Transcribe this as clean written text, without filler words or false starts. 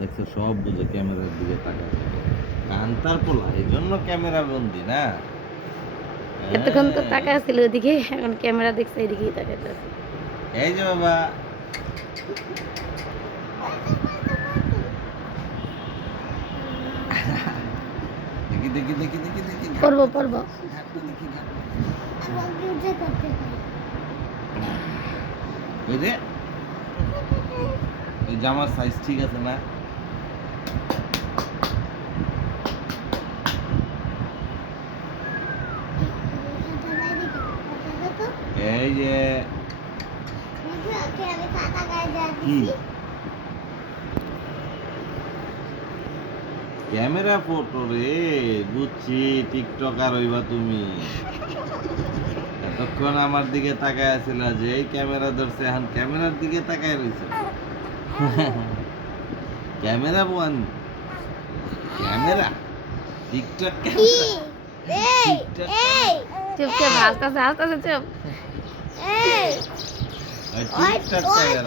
দেখছো সব বুঝে ক্যামেরার দিকে তাকায় কান্তার পোলা এই জন্য ক্যামেরা বন্দি না। এতক্ষণ তো হ্যাঁ। তাকায় ছিল ওদিকে, এখন ক্যামেরা দেখছে এদিকেই তাকাইতেছে। এই যে বাবা দেখি দেখি দেখি দেখি দেখি পড়বো পড়বো। ঘাটটা দেখি ওই রে ওই জামার সাইজ ঠিক আছে না? এই যে কি ক্যামেরা ফটো রে, বুঝছি টিকটকার হইবা তুমি। এতক্ষণ আমার দিকে তাকায় আছিল যে এই ক্যামেরা ধরছে, এখন ক্যামেরার দিকে তাকায় রইছে। ক্যামেরা বোন, ক্যামেরা টিকটক চুপ চুপ, হাসতেছে হাসতেছে, চুপ। TikTok camera